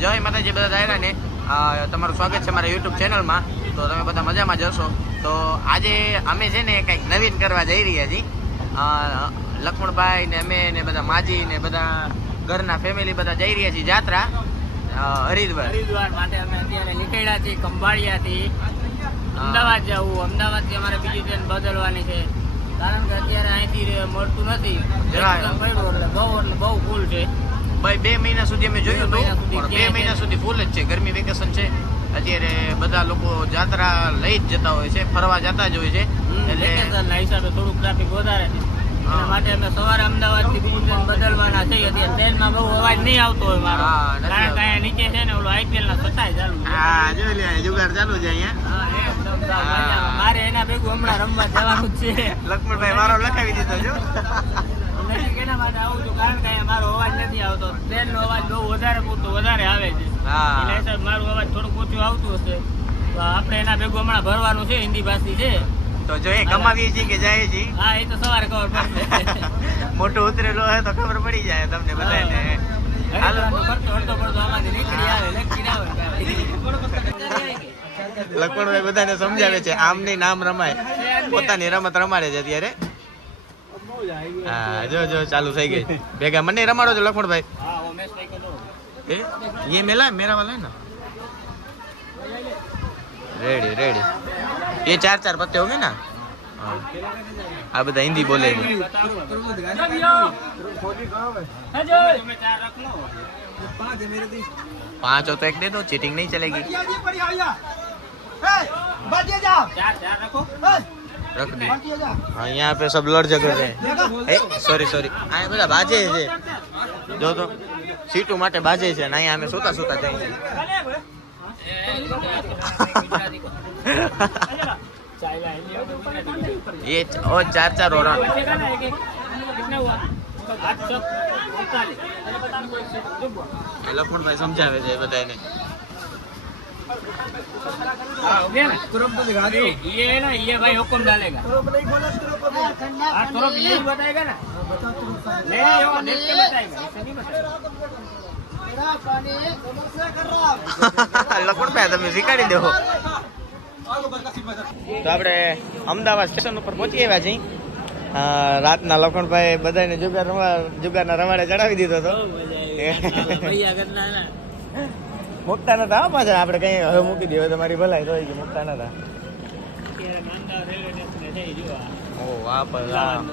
જય માતાજી બધા દાયરા ને તમારું સ્વાગત છે મારા યુટ્યુબ ચેનલમાં તો તમે બધા મજામાં જશો તો આજે અમે છે ને કંઈક નવીન કરવા જઈ રહ્યા છીએ. લક્ષ્મણભાઈ ને અમે ને બધા માજી ને બધા ઘરના ફેમિલી બધા જઈ રહ્યા છીએ જાત્રા હરિદ્વાર. હરિદ્વાર માટે અમે અત્યારે નીકળ્યા છીએ ખંભાળિયાથી અમદાવાદ જવું. અમદાવાદથી અમારે બીજી ટ્રેન બદલવાની છે. કારણ કે અત્યારે અહીંથી મળતું નથી. બહુ એટલે બહુ ફૂલ છે. ભાઈ બે મહિના સુધી અમે જોયું હતું બે મહિના સુધી ફૂલ જ છે. ગરમી વેકેશન છે. અત્યારે બધા લોકો જાત્રા લઈ જ જતા હોય છે ફરવા જતા જ હોય છે. એટલે હિસાબે થોડુંક ટ્રાફિક વધારે છે. એના માટે અમે સવારે અમદાવાદથી બદલવાના છે અત્યારે ટ્રેનમાં બહુ અવાજ નહીં આવતો હોય મારો. કારણ કે અહીંયા નીચે છે ને ઓલો આઈપીએલ ના સતાય ચાલુ હા જોઈ લે જુગાર ચાલુ છે અહીંયા. હા, એકદમ સાવ હા. મજામાં. મારે એના ભેગું હમણાં રમવા જવાનું છે. લક્ષ્મણભાઈ મારો લખાવી દીધો નજીક એના માટે આવું છું કારણ કે અહીંયા મારો અવાજ નથી ટ્રેન નો અવાજ બહુ વધારે પૂરતો વધારે આવે છે. હા. સાહેબ મારું અવાજ થોડુંક ઓછું આવતું હશે. તો આપણે એના ભેગું હમણાં ભરવાનું છે હિન્દી ભાષી છે. તો જો એ કમાવીએ છીએ કે જાય છીએ? હા એ તો સવારે ખબર પડશે મોટો ઉતરેલો હોય તો ખબર પડી જાય તમને બધાને. હાલો. ખર્ચો અડધો પડધો આમાંથી નીકળી આવે લખી આવે લક્ષ્મણભાઈ બધાને સમજાવે છે. આમની નામ રમાય. પોતાની રમત રમાડે છે અત્યારે. હા જો જો ચાલુ થઈ ગઈ ભેગા મને રમાડો છો લક્ષ્મણભાઈ હા ઉમેશ ભાઈ કહો ए, ये मेला है मेरा वाला है ना रेडी रेडी ये चार चार पत्ते होंगे ना हाँ આ બધા હિન્દી બોલે છે પાંચ हो तो एक दे दो चीटिंग नहीं चलेगी रख दी हाँ यहाँ पे सब लड़ झगड़ रहे हैं સોરી સોરી અહીંયા બધા બાજે છે જો તો સીટુ માટે બાજે છે ને અહીંયા અમે સુતા સુતા જઈએ છીએ ये च- और चार चार और લખમણભાઈ સમજાવે છે બધાને ये है ना ये भाई हुक्म डालेगा हाँ तुरंत यही बताएगा ना नहीं नहीं वो देख के बताएगा ऐसा नहीं बताएगा લખમણભાઈ તમે શીખાડી દેવો તો આપણે અમદાવાદ સ્ટેશન ઉપર પહોંચી આવ્યા છીએ અ, રાતના લખમણભાઈ બધાને જુગાર રમવા જુગારના રમાડે ચડાવી દીધો હતો भैया करना ना મૂકતા નતા પાછા આપણે કઈ હવે મૂકી દઈએ તમારી ભલાઈ તો મૂકતા નતા. ઓ વાહ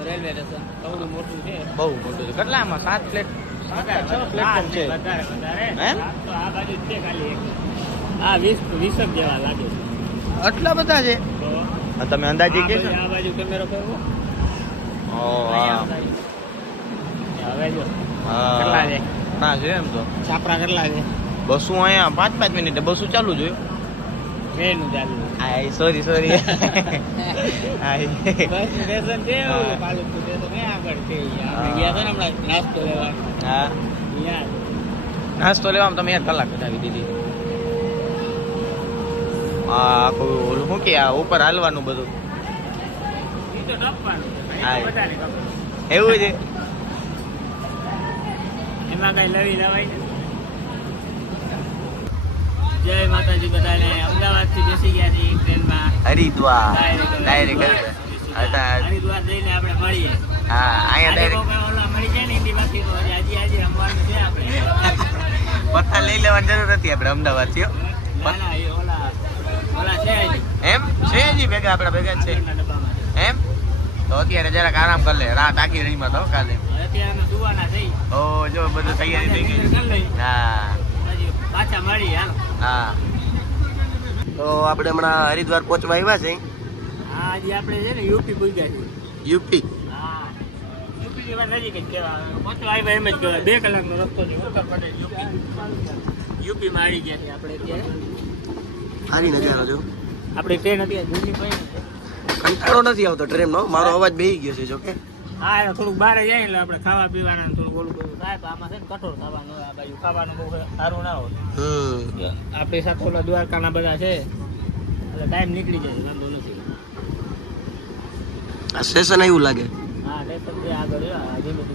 રેલવે સ્ટેશન મોટું છે. બહુ મોટું છે. કેટલા આમાં? સાત પ્લેટ છ પ્લેટફોર્મ છે. વધારે વધારે. હે? આ બાજુ છે ખાલી એક. આ વીસ વીસ જેવા લાગે છે. આટલા બધા છે? તમે અંદાજે કે આ બાજુ કેમેરો કરવો ઓ વાહ હવે જો. હા. કેટલા છે? ના છે એમ તો. છાપરા કેટલા છે? બસું અહીંયા પાંચ પાંચ મિનિટે બસું ચાલુ જોયું મેનું ચાલુ આય સોરી સોરી આય બસ સ્ટેશન છે પાલનપુર સ્ટેશન આગળ છે આપણે ગયા હતા ને હમણાં નાસ્તો લેવા. હા. નાસ્તો લેવામાં તમે યાર કલાક કઢાવી દીધી. આ આખું ઓલું શું કે આ ઉપર હાલવાનું બધું. એવું છે? એમાં કઈ લઈ લવાય જય માતાજી બધાને. અમદાવાદથી બેસી ગયા છીએ ટ્રેનમાં. હરિદ્વાર. ડાયરેક્ટ હરિદ્વાર. જઈને આપણે મળીએ. હા અહીંયા ડાયરેક્ટ ઓલા મળી જાય ને હિન્દી બાકી તો. હજી હજી હજી રમવાનું છે આપણે. પથ્થર લઈ લેવાની જરૂર હતી આપણે અમદાવાદથી ઓલા ઓલા છે એમ? છે હજી ભેગા આપણા ભેગા છે. એમ? તો અત્યારે જરાક આરામ કરી લે. રાત આખી રહીમાં તો કાલે. અત્યારે સુવાના થઈ ઓ જો બધું તૈયારી થઈ ગઈ. હા. પાછા મળી હા. તો આપણે હમણાં હરિદ્વાર પહોંચવા આવ્યા છે હા હજી આપણે છે ને યુપી પૂગ્યા છે યુપી? હા. યુપી જેવા નજીક જ કહેવાય. પહોંચવા આવ્યા એમ જ કહેવાય. બે કલાકનો રસ્તો છે ઉત્તર પ્રદેશ યુપી. યુપીમાં આવી ગયા છીએ આપણે અત્યારે. સારી નજારો જો. આપણે ટ્રેન હતી જૂની કંટાળો નથી આવતો ટ્રેનનો મારો અવાજ બેહી ગયો છે જો કે. હા થોડુંક બહાર જાય એટલે આપણે ખાવા પીવાના થોડું ઓલું બધું થાય. આમાં છે ને કઠોળ ખાવાનું આ બાજુ ખાવાનું બહુ સારું ના હોય. આપણી સાથે ઓલા દ્વારકાના બધા છે. એટલે ટાઈમ નીકળી જાય વાંધો નથી. આ સ્ટેશન એવું લાગે?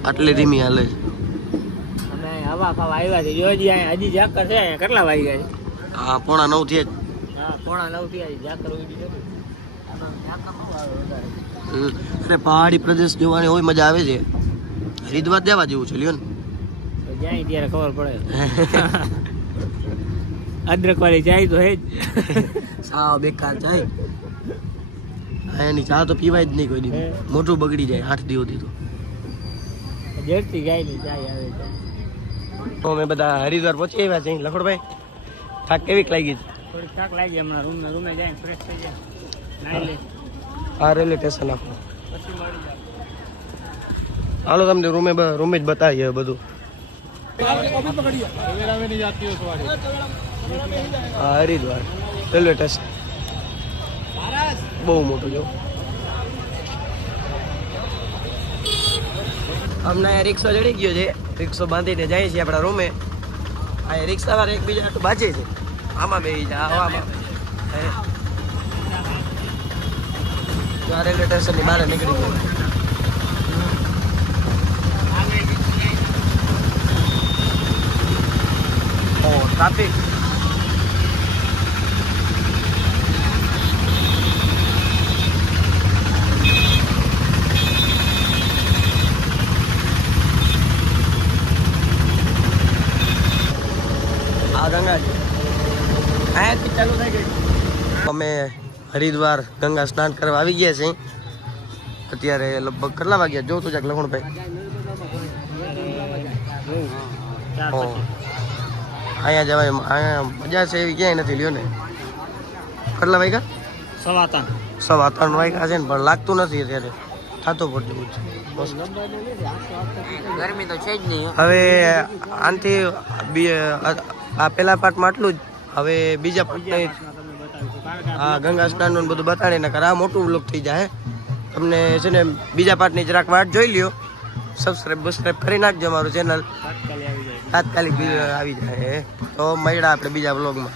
આટલી ધીમી હાલે છે. અને હવા ખાવા આવ્યા છે. હજી હજી ઝાકર છે અહીંયા કેટલા વાગ્યા છે? હા પોણા નવથી હા પોણા નવથી જાકર ઉડી છે ઝાકર બહુ આવે વધારે. અરે પહાડી પ્રદેશ જોવાની હોય મજા આવે છે. હરિદ્વાર જવા જેવું છે લ્યો ને. જાય ત્યારે ખબર પડે. અદરક વાળી ચાય તો હે જ. સાવ બેકાર જાય. એની ચા તો પીવાય જ નહીં કોઈ દી. મોટું બગડી જાય આઠ દિવસથી તો. જડતી ગાયની ચાય આવે તો અમે બધા હરિદ્વાર પહોંચી આવ્યા છે લખોડભાઈ થાક કેવી લાગી? છે થોડીક થાક લાગી હમણાં. રૂમ ના રૂમે જાય ફ્રેશ થઈ જાય. નાઈ લે. આ રેલવે સ્ટેશન આખું. હાલો તમને રૂમે રૂમે જ બતાવીએ બધું. હા હરિદ્વાર રેલવે સ્ટેશન. બહુ મોટું જો. અહીંયા રિક્ષો ચડી ગયો છે. રિક્ષો બાંધીને જાય છે આપણા રૂમે. આ રિક્ષાવાળા એકબીજા બાજે છે. આમાં બે આમાં આ રેલવે સ્ટેશનની બહાર નીકળી ગયો. ઓ ટ્રાફિક. આ ગંગાજી અહીંયાથી ચાલુ થઈ ગઈ. અમે હરિદ્વાર ગંગા સ્નાન કરવા આવી ગયા છે. અત્યારે લગભગ કેટલા વાગ્યા? જો તો જાક લખણભાઈ ચાર અહીંયા જવાય અહીંયા મજા છે એવી ક્યાંય નથી લ્યો ને. કેટલા વાગ્યા? સવા ત્રણ. સવા ત્રણ વાગ્યા છે ને પણ લાગતું નથી અત્યારે. થતો પડતું છે. ગરમી તો છે જ નહીં. હવે આનાથી બી- આ- પહેલા પેલા પાર્ટમાં આટલું જ. હવે બીજા પાર્ટને આ ગંગા સ્નાનનું ને બધું બતાડીને નકર આ મોટું બ્લોક થઈ જાય તમને છે ને બીજા પાર્ટની જરાક વાટ જોઈ લ્યો. સબસ્ક્રાઈબ બસક્રાઈબ કરી નાખજો મારું ચેનલ તાત્કાલિક આવી જાય તો મળ્યા આપણે બીજા બ્લોગમાં